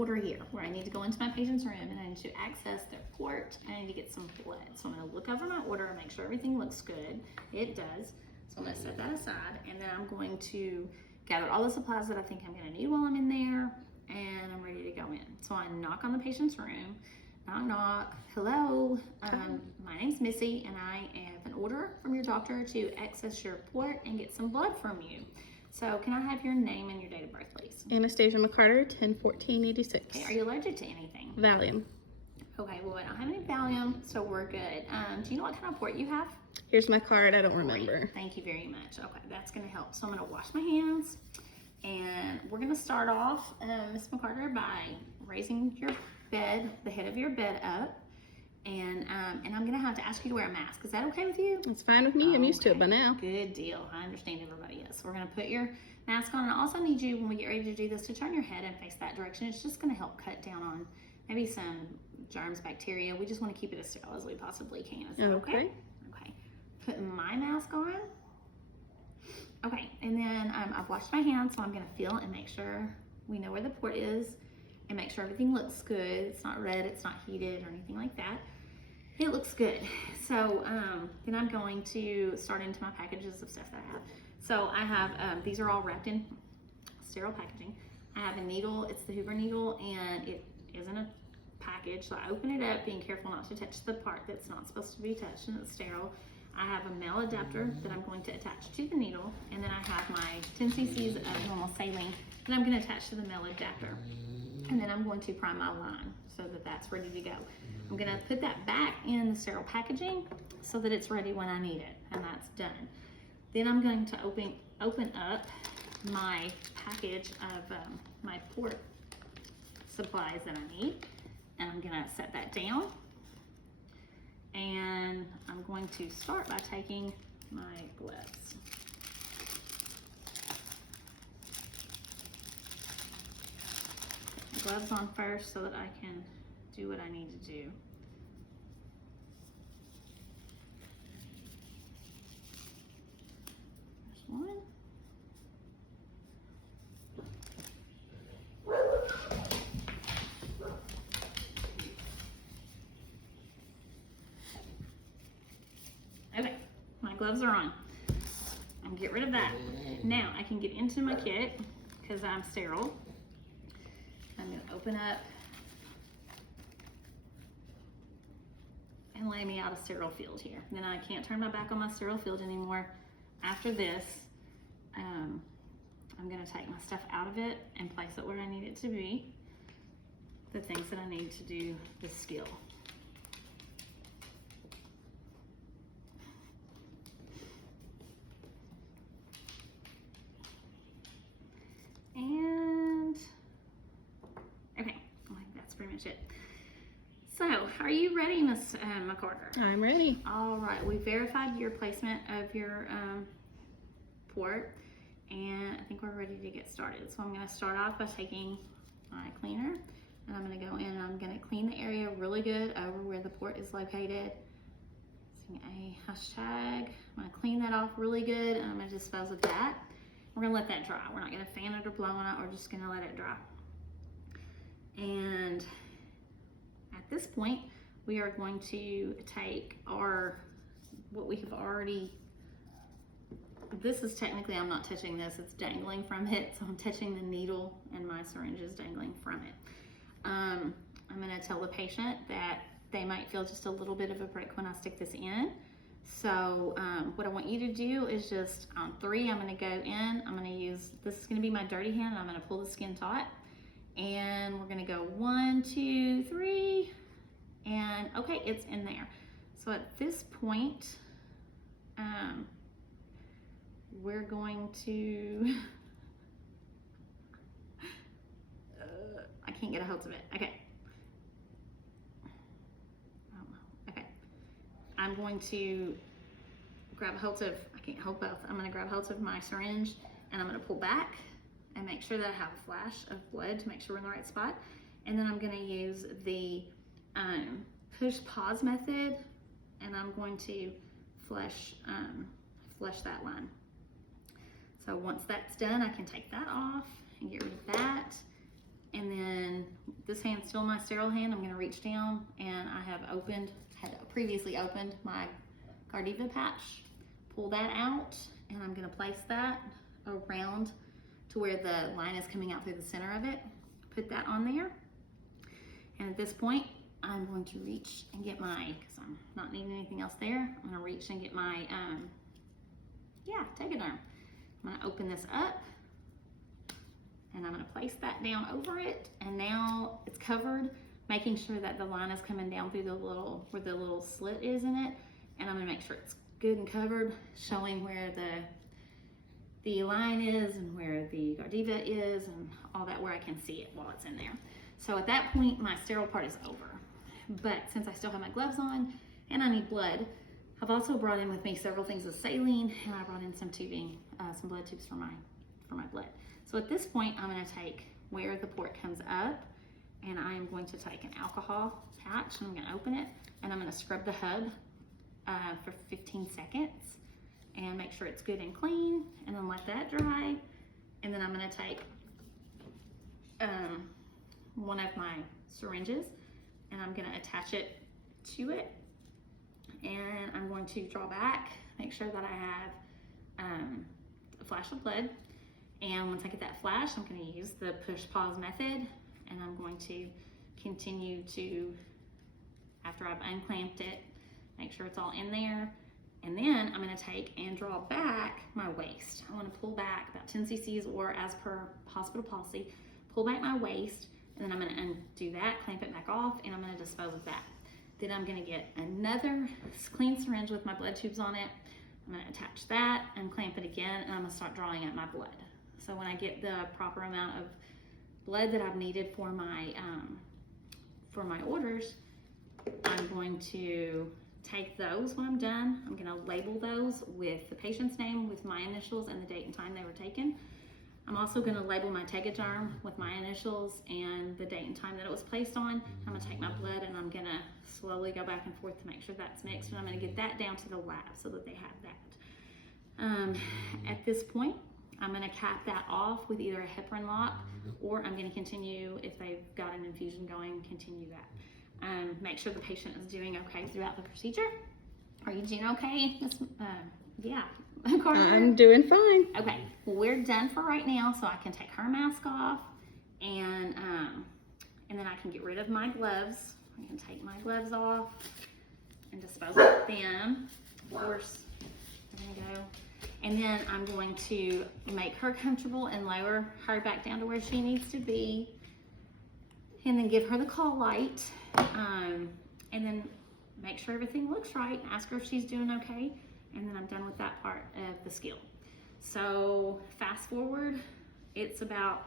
order here where I need to go into my patient's room and I need to access their port and I need to get some blood. So I'm gonna look over my order and make sure everything looks good. It does. So I'm gonna set that aside and then I'm going to gather all the supplies that I think I'm gonna need while I'm in there and I'm ready to go in. So I knock on the patient's room, knock, knock, hello, my name's Missy and I have an order from your doctor to access your port and get some blood from you. So can I have your name and your date of birth, please? Anastasia McCarter, 10/14/86. Okay, are you allergic to anything? Valium. Okay, well, I don't have any Valium, so we're good. Do you know what kind of port you have? Here's my card. I don't remember. Great. Thank you very much. Okay, that's going to help. So I'm going to wash my hands, and we're going to start off, Ms. McCarter, by raising your bed, the head of your bed up, and I'm going to have to ask you to wear a mask. Is that okay with you? It's fine with me. I'm used to it by now. Good deal. I understand everybody is. So we're going to put your mask on. And I also need you, when we get ready to do this, to turn your head and face that direction. It's just going to help cut down on maybe some germs, bacteria. We just want to keep it as sterile as we possibly can. Is that okay? Okay. Putting my mask on. Okay. And then I've washed my hands, so I'm going to feel and make sure we know where the port is and make sure everything looks good. It's not red, it's not heated or anything like that. It looks good. So then I'm going to start into my packages of stuff that I have. So I have, these are all wrapped in sterile packaging. I have a needle, it's the Hoover needle, and it is in a package. So I open it up, being careful not to touch the part that's not supposed to be touched and it's sterile. I have a male adapter that I'm going to attach to the needle, and then I have my 10 cc's of normal saline that I'm going to attach to the male adapter. And then I'm going to prime my line so that that's ready to go. I'm going to put that back in the sterile packaging so that it's ready when I need it, and that's done. Then I'm going to open up my package of my port supplies that I need, and I'm going to set that down. And I'm going to start by taking my gloves. Put my gloves on first so that I can do what I need to do. There's one. Okay, my gloves are on. I'm gonna get rid of that. Now I can get into my kit because I'm sterile. I'm gonna open up and lay me out a sterile field here. Then I can't turn my back on my sterile field anymore. After this, I'm gonna take my stuff out of it and place it where I need it to be. The things that I need to do the skill. And okay, I think that's pretty much it. So, are you ready, Miss McCarter? I'm ready. All right, we verified your placement of your port, and I think we're ready to get started. So I'm going to start off by taking my cleaner, and I'm going to go in and I'm going to clean the area really good over where the port is located. Using a hashtag. I'm going to clean that off really good, and I'm going to dispose of that. We're going to let that dry. We're not going to fan it or blow on it. We're just going to let it dry. And at this point, we are going to take what we have already, this is technically, I'm not touching this, it's dangling from it, so I'm touching the needle and my syringe is dangling from it. I'm going to tell the patient that they might feel just a little bit of a prick when I stick this in. So what I want you to do is just on 3, I'm going to go in, I'm going to use, this is going to be my dirty hand, and I'm going to pull the skin taut, and we're going to go 1, 2, 3, and okay, it's in there. So at this point, we're going to, I can't get a hold of it. Okay. Okay. I'm going to grab a hold of, I can't hold both. I'm going to grab hold of my syringe and I'm going to pull back and make sure that I have a flash of blood to make sure we're in the right spot. And then I'm going to use the push pause method, and I'm going to flush that line. So once that's done, I can take that off and get rid of that. And then this hand's still my sterile hand. I'm gonna reach down, and I had previously opened my Gardiva patch. Pull that out, and I'm gonna place that around to where the line is coming out through the center of it. Put that on there. And at this point, I'm going to reach and get because I'm not needing anything else there, I'm gonna reach and get my, Tegaderm. I'm gonna open this up, and I'm gonna place that down over it, and now it's covered, making sure that the line is coming down through where the little slit is in it, and I'm gonna make sure it's good and covered, showing where the line is and where the Gardiva is and all that, where I can see it while it's in there. So at that point, my sterile part is over. But since I still have my gloves on and I need blood, I've also brought in with me several things of saline, and I brought in some tubing, some blood tubes for my blood. So at this point, I'm gonna take where the port comes up, and I am going to take an alcohol patch, and I'm gonna open it, and I'm gonna scrub the hub for 15 seconds and make sure it's good and clean, and then let that dry. And then I'm gonna take one of my syringes, and I'm gonna attach it to it, and I'm going to draw back, make sure that I have a flash of blood. And once I get that flash, I'm going to use the push pause method, and I'm going to continue to, after I've unclamped it, make sure it's all in there. And then I'm going to take and draw back my waist. I want to pull back about 10 cc's, or as per hospital policy, pull back my waist, and then I'm going to undo that, clamp it back off, and I'm going to dispose of that. Then I'm going to get another clean syringe with my blood tubes on it. I'm going to attach that and clamp it again, and I'm going to start drawing out my blood. So when I get the proper amount of blood that I've needed for my orders, I'm going to take those when I'm done. I'm going to label those with the patient's name, with my initials, and the date and time they were taken. I'm also going to label my Tegaderm with my initials and the date and time that it was placed on. I'm going to take my blood, and I'm going to slowly go back and forth to make sure that's mixed, and I'm going to get that down to the lab so that they have that. At this point, I'm going to cap that off with either a heparin lock, or I'm going to continue, if they've got an infusion going, continue that. Make sure the patient is doing okay throughout the procedure. Are you doing okay? Yeah. Carter? I'm doing fine. Okay, well, we're done for right now, so I can take her mask off, and then I can get rid of my gloves. I can take my gloves off and dispose of them. Of course, there you go. And then I'm going to make her comfortable and lower her back down to where she needs to be, and then give her the call light, and then make sure everything looks right, ask her if she's doing okay, and then I'm done with that part of the skill. So fast forward, it's about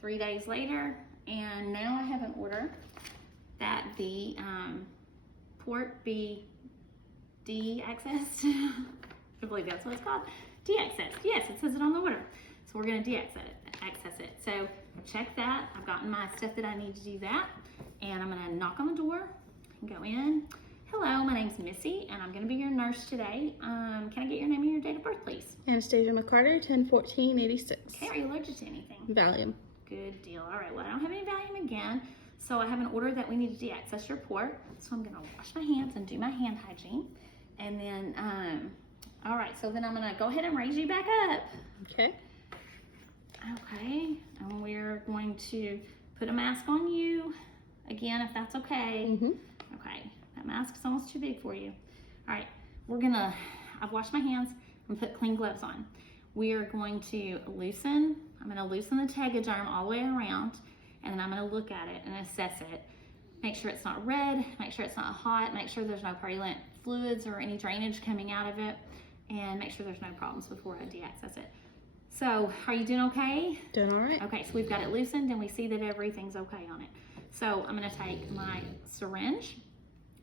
3 days later, and now I have an order that the port be de-accessed. I believe that's what it's called. De-accessed. Yes, it says it on the order. So we're going to access it. So check that. I've gotten my stuff that I need to do that, and I'm going to knock on the door and go in. Hello, my name's Missy, and I'm going to be your nurse today. Can I get your name and your date of birth, please? Anastasia McCarter, 10/14/86. Okay, are you allergic to anything? Valium. Good deal. All right, well, I don't have any Valium again, so I have an order that we need to de-access your port. So I'm going to wash my hands and do my hand hygiene. And then, all right, so then I'm going to go ahead and raise you back up. Okay. Okay, and we're going to put a mask on you again, if that's okay. Mm-hmm. Okay, that mask is almost too big for you. All right, I've washed my hands and put clean gloves on. We are going to loosen, I'm going to loosen the Tegaderm all the way around, and then I'm going to look at it and assess it. Make sure it's not red, make sure it's not hot, make sure there's no purulent fluids or any drainage coming out of it, and make sure there's no problems before I de-access it. So, are you doing okay? Doing all right. Okay, so we've got it loosened and we see that everything's okay on it. So, I'm going to take my syringe.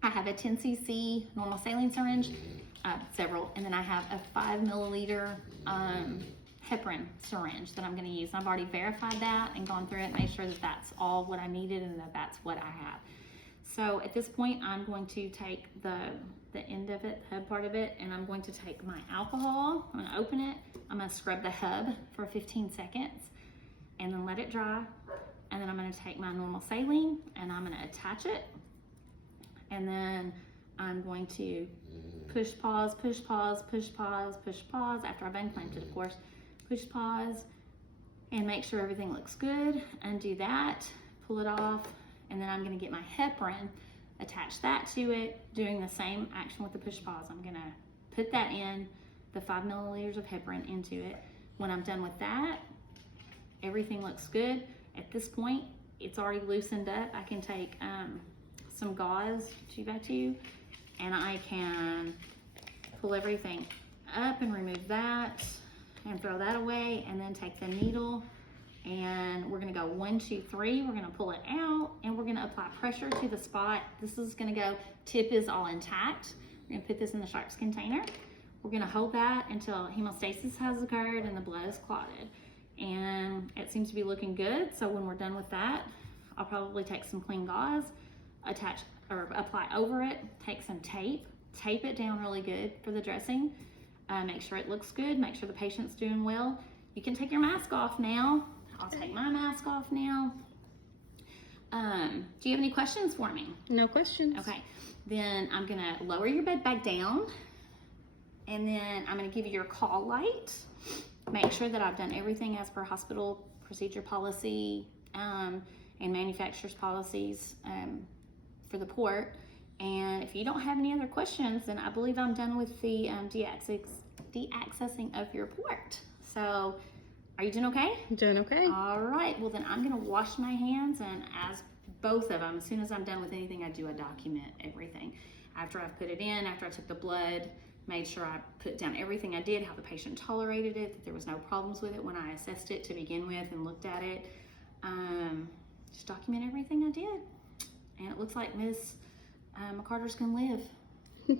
I have a 10 cc normal saline syringe, several, and then I have a 5 milliliter heparin syringe that I'm going to use. I've already verified that and gone through it, made sure that that's all what I needed and that that's what I have. So, at this point, I'm going to take the end of it, the hub part of it, and I'm going to take my alcohol, I'm going to open it, I'm going to scrub the hub for 15 seconds and then let it dry, And then I'm going to take my normal saline and I'm going to attach it. And then I'm going to push pause, push pause, push pause, push pause. After I've unclamped it, of course, push pause and make sure everything looks good. Undo that, pull it off. And then I'm going to get my heparin, attach that to it, doing the same action with the push pause. I'm going to put that in, the 5 milliliters of heparin into it. When I'm done with that, everything looks good. At this point, it's already loosened up. I can take some gauze, 2x2, and I can pull everything up and remove that and throw that away, and then take the needle and we're gonna go 1, 2, 3. We're gonna pull it out and we're gonna apply pressure to the spot. This is gonna go, tip is all intact. We're gonna put this in the sharps container. We're gonna hold that until hemostasis has occurred and the blood is clotted. And it seems to be looking good. So when we're done with that, I'll probably take some clean gauze, attach or apply over it, take some tape it down really good for the dressing. Make sure it looks good, make sure the patient's doing well. You can take your mask off now. I'll take my mask off now. Do you have any questions for me? No questions. Okay, then I'm gonna lower your bed back down, and then I'm gonna give you your call light. Make sure that I've done everything as per hospital procedure policy and manufacturer's policies for the port. And if you don't have any other questions, then I believe I'm done with the de-accessing of your port. So, are you doing okay? Doing okay. All right, well then I'm gonna wash my hands, and as both of them, as soon as I'm done with anything I do, I document everything. After I've put it in, after I took the blood, made sure I put down everything I did, how the patient tolerated it, that there was no problems with it when I assessed it to begin with and looked at it. Just document everything I did. And it looks like Miss McCarter's gonna live.